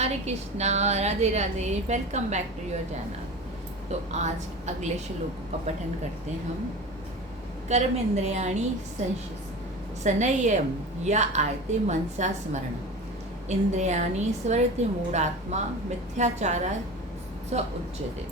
Hare Krishna, Radhe Radhe. Welcome back to your channel. तो आज अगले श्लोकों का पठन करते हैं हम। कर्मेन्द्रियाणि संयम या आयते मनसा स्मरण इंद्रियाणि स्वरते मूढ़ात्मा मिथ्याचारा स उच्यते।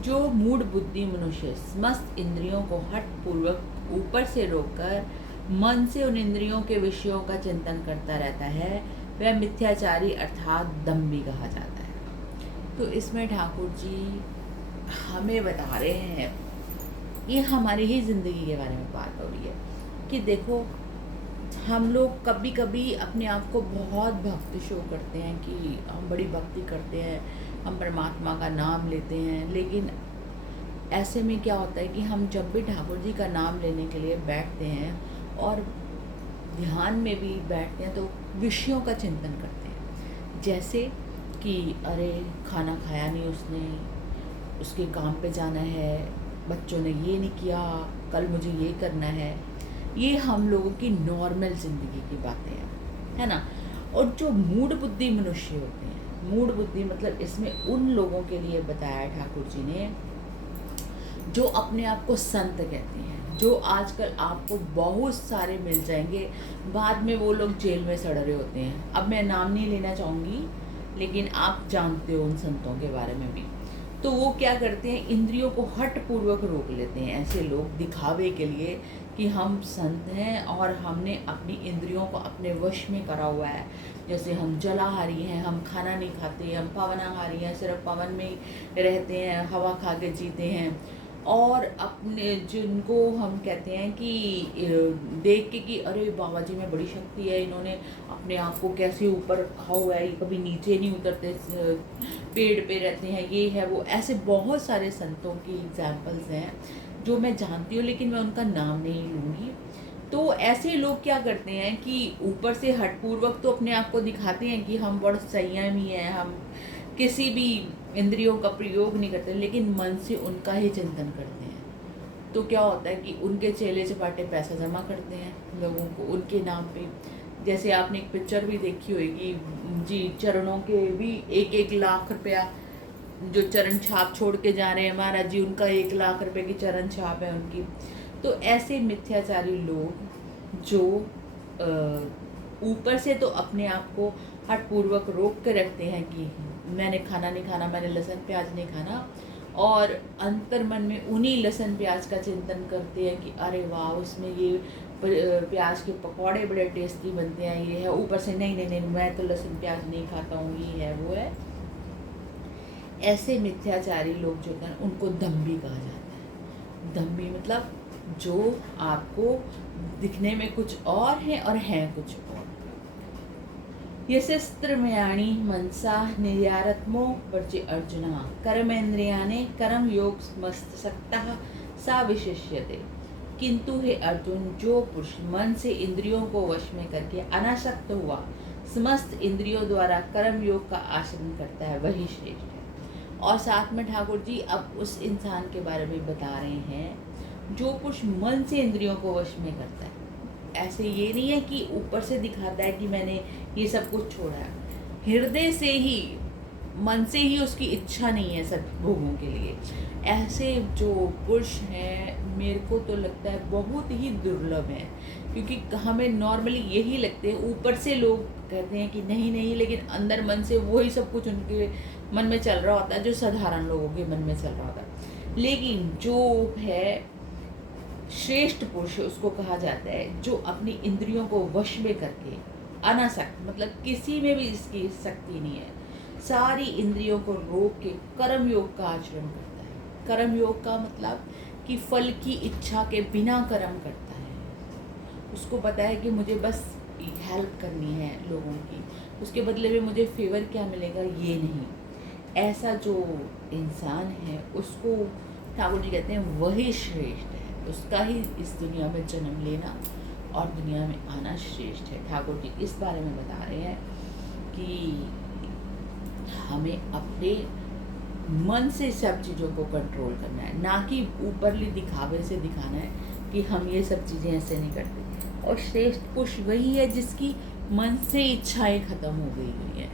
जो मूढ़ बुद्धि मनुष्य समस्त इंद्रियों को हठ पूर्वक ऊपर से रोककर मन से उन इंद्रियों के विषयों का चिंतन करता रहता है, वह मिथ्याचारी अर्थात दम्भी कहा जाता है। तो इसमें ठाकुर जी हमें बता रहे हैं, ये हमारी ही ज़िंदगी के बारे में बात हो रही है कि देखो, हम लोग कभी कभी अपने आप को बहुत भक्त शो करते हैं कि हम बड़ी भक्ति करते हैं, हम परमात्मा का नाम लेते हैं। लेकिन ऐसे में क्या होता है कि हम जब भी ठाकुर जी का नाम लेने के लिए बैठते हैं और ध्यान में भी बैठते हैं तो विषयों का चिंतन करते हैं। जैसे कि अरे खाना खाया नहीं उसने, उसके काम पे जाना है, बच्चों ने ये नहीं किया, कल मुझे ये करना है। ये हम लोगों की नॉर्मल ज़िंदगी की बातें हैं, है ना। और जो मूढ़ बुद्धि मनुष्य होते हैं, मूढ़ बुद्धि मतलब इसमें उन लोगों के लिए बताया ठाकुर जी ने जो अपने आप को संत कहते हैं, जो आजकल आपको बहुत सारे मिल जाएंगे, बाद में वो लोग जेल में सड़ रहे होते हैं। अब मैं नाम नहीं लेना चाहूँगी, लेकिन आप जानते हो उन संतों के बारे में भी। तो वो क्या करते हैं, इंद्रियों को हठ पूर्वक रोक लेते हैं। ऐसे लोग दिखावे के लिए कि हम संत हैं और हमने अपनी इंद्रियों को अपने वश में करा हुआ है। जैसे हम जलाहारी हैं, हम खाना नहीं खाते, हम पवनाहारी हैं, सिर्फ पवन में ही रहते हैं, हवा खा के जीते हैं। और अपने जिनको हम कहते हैं कि देख के कि अरे बाबा जी में बड़ी शक्ति है, इन्होंने अपने आप को कैसे ऊपर रखा हुआ है, कभी नीचे नहीं उतरते, पेड़ पे रहते हैं, ये है वो। ऐसे बहुत सारे संतों की एग्जाम्पल्स हैं जो मैं जानती हूँ, लेकिन मैं उनका नाम नहीं लूँगी। तो ऐसे लोग क्या करते हैं कि ऊपर से हठपूर्वक तो अपने आप को दिखाते हैं कि हम बड़े संयमी हैं, हम किसी भी इंद्रियों का प्रयोग नहीं करते, लेकिन मन से उनका ही चिंतन करते हैं। तो क्या होता है कि उनके चेले चपाटे पैसा जमा करते हैं लोगों को उनके नाम पे। जैसे आपने एक पिक्चर भी देखी होगी जी, चरणों के भी 1-1 लाख रुपया जो चरण छाप छोड़ के जा रहे हैं महाराज जी, उनका 1 लाख रुपए की चरण छाप है उनकी। तो ऐसे मिथ्याचारी लोग जो ऊपर से तो अपने आप को हठपूर्वक रोक के रखते हैं कि मैंने खाना नहीं खाना, मैंने लहसुन प्याज नहीं खाना, और अंतर मन में उन्हीं लहसुन प्याज का चिंतन करते हैं कि अरे वाह, उसमें ये प्याज के पकौड़े बड़े टेस्टी बनते हैं, ये है। ऊपर से नहीं नहीं नहीं, मैं तो लहसुन प्याज नहीं खाता हूँ, ये है वो है। ऐसे मिथ्याचारी लोग जो हैं उनको दम्भी कहा जाता है। दम्भी मतलब जो आपको दिखने में कुछ और है और हैं कुछ और। यशस्त्रमयाणी मनसा निर्यारत्मो वर्जे अर्जुना कर्मेन्द्रियाणे कर्म योग मस्तसक्तः सा विशिष्यते। किंतु हे अर्जुन, जो पुरुष मन से इंद्रियों को वश में करके अनासक्त हुआ समस्त इंद्रियों द्वारा कर्म योग का आचरण करता है, वही श्रेष्ठ है। और साथ में ठाकुर जी अब उस इंसान के बारे में बता रहे हैं जो पुरुष मन से इंद्रियों को वश में करता है। ऐसे ये नहीं है कि ऊपर से दिखाता है कि मैंने ये सब कुछ छोड़ा है, हृदय से ही, मन से ही उसकी इच्छा नहीं है सब भोगों के लिए। ऐसे जो पुरुष हैं, मेरे को तो लगता है बहुत ही दुर्लभ है, क्योंकि हमें नॉर्मली यही लगते हैं, ऊपर से लोग कहते हैं कि नहीं नहीं, लेकिन अंदर मन से वही सब कुछ उनके मन में चल रहा होता है जो साधारण लोगों के मन में चल रहा होता है। लेकिन जो है श्रेष्ठ पुरुष, उसको कहा जाता है जो अपनी इंद्रियों को वश में करके अनासक्त, मतलब किसी में भी इसकी शक्ति नहीं है, सारी इंद्रियों को रोक के कर्म योग का आचरण करता है। कर्म योग का मतलब कि फल की इच्छा के बिना कर्म करता है। उसको पता है कि मुझे बस हेल्प करनी है लोगों की, उसके बदले में मुझे फेवर क्या मिलेगा ये नहीं। ऐसा जो इंसान है उसको ठाकुर जी कहते हैं वही श्रेष्ठ है। उसका ही इस दुनिया में जन्म लेना और दुनिया में आना श्रेष्ठ है। ठाकुर जी इस बारे में बता रहे हैं कि हमें अपने मन से सब चीज़ों को कंट्रोल करना है, ना कि ऊपरली दिखावे से दिखाना है कि हम ये सब चीज़ें ऐसे नहीं करते। और श्रेष्ठ पुरुष वही है जिसकी मन से इच्छाएं खत्म हो गई हुई है,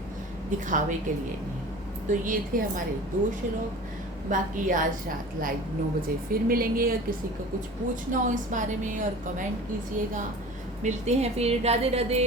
दिखावे के लिए नहीं। तो ये थे हमारे 2 श्लोक। बाकी आज रात लाइव 9 बजे फिर मिलेंगे, और किसी को कुछ पूछना हो इस बारे में और कमेंट कीजिएगा। मिलते हैं फिर। राधे राधे।